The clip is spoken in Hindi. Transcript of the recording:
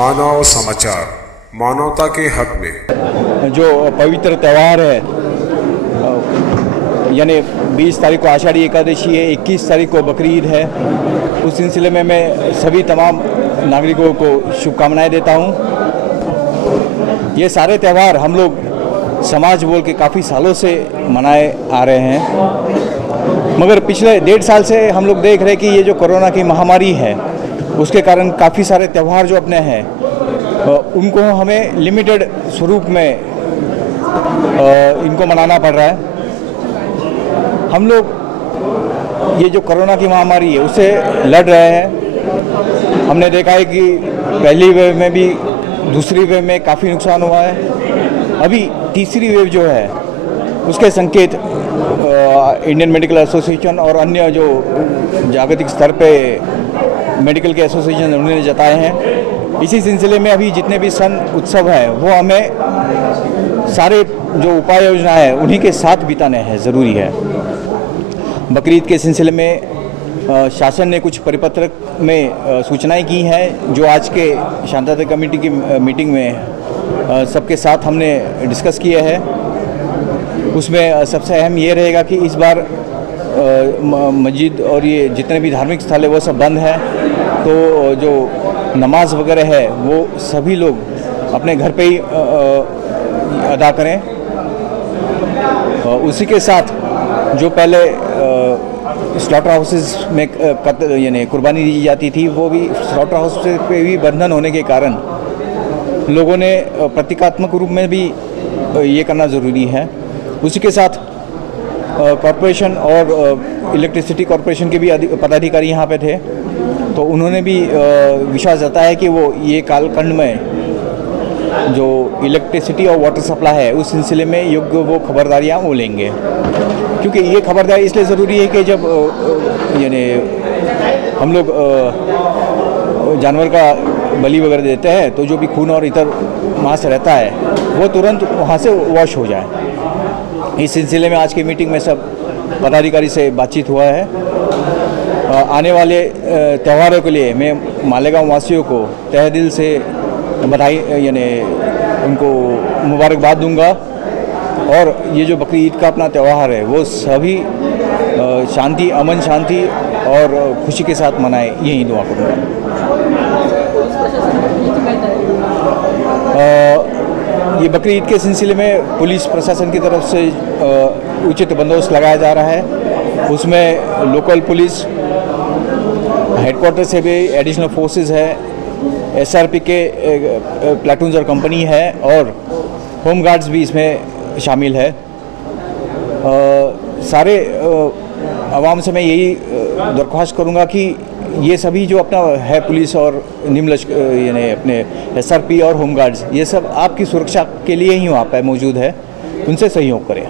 मानव समाचार, मानवता के हक में पवित्र त्यौहार है, यानी 20 तारीख को आषाढ़ी एकादशी है, 21 तारीख को बकरी ईद है। उस सिलसिले में मैं सभी तमाम नागरिकों को शुभकामनाएं देता हूं। ये सारे त्यौहार हम लोग समाज बोल के काफ़ी सालों से मनाए आ रहे हैं, मगर पिछले 1.5 साल से हम लोग देख रहे हैं कि ये जो कोरोना की महामारी है उसके कारण काफ़ी सारे त्यौहार जो अपने हैं उनको हमें लिमिटेड स्वरूप में इनको मनाना पड़ रहा है। हम लोग ये जो कोरोना की महामारी है उससे लड़ रहे हैं। हमने देखा है कि पहली वेव में भी, दूसरी वेव में काफ़ी नुकसान हुआ है। अभी तीसरी वेव जो है उसके संकेत इंडियन मेडिकल एसोसिएशन और अन्य जो जागतिक स्तर पे मेडिकल के एसोसिएशन उन्होंने जताए हैं। इसी सिलसिले में अभी जितने भी सन उत्सव हैं वो हमें सारे जो उपाय योजना है उन्हीं के साथ बिताने हैं, ज़रूरी है। बकरी ईद के सिलसिले में शासन ने कुछ परिपत्रक में सूचनाएं की हैं जो आज के शांतता कमेटी की मीटिंग में सबके साथ हमने डिस्कस किया है। उसमें सबसे अहम ये रहेगा कि इस बार मस्जिद और ये जितने भी धार्मिक स्थल है वो सब बंद है, तो जो नमाज वगैरह है वो सभी लोग अपने घर पे ही अदा करें। उसी के साथ जो पहले स्लॉटर हाउसेस में यानी कुर्बानी दी जाती थी, वो भी स्लॉटर हाउस पे भी बंधन होने के कारण लोगों ने प्रतीकात्मक रूप में भी ये करना ज़रूरी है। उसी के साथ कॉरपोरेशन और इलेक्ट्रिसिटी कॉरपोरेशन के भी पदाधिकारी यहाँ पे थे, तो उन्होंने भी विश्वास जताया कि वो ये कालखंड में जो इलेक्ट्रिसिटी और वाटर सप्लाई है उस सिलसिले में योग्य वो खबरदारियाँ वो लेंगे। क्योंकि ये खबरदारी इसलिए ज़रूरी है कि जब यानी हम लोग जानवर का बलि वगैरह देते हैं तो जो भी खून और इतर मांस रहता है वो तुरंत वहाँ से वॉश हो जाए। इस सिलसिले में आज की मीटिंग में सब पदाधिकारी से बातचीत हुआ है। आने वाले त्योहारों के लिए मैं मालेगांव वासियों को तहे दिल से बधाई यानी उनको मुबारकबाद दूंगा, और ये जो बकरी ईद का अपना त्यौहार है वो सभी शांति, अमन शांति और खुशी के साथ मनाए, यही दुआ करूँगा। ये बकरी ईद के सिलसिले में पुलिस प्रशासन की तरफ से उचित बंदोबस्त लगाया जा रहा है। उसमें लोकल पुलिस हेडक्वार्टर से भी एडिशनल फोर्सेस है, एसआरपी के प्लाटून्स और कंपनी है, और होम गार्ड्स भी इसमें शामिल है। सारे आवाम से मैं यही दरख्वास्त करूंगा कि ये सभी जो अपना है पुलिस और निम्न यानी अपने एसआरपी और होम गार्ड्स, ये सब आपकी सुरक्षा के लिए ही वहाँ पर मौजूद है, उनसे सहयोग करें।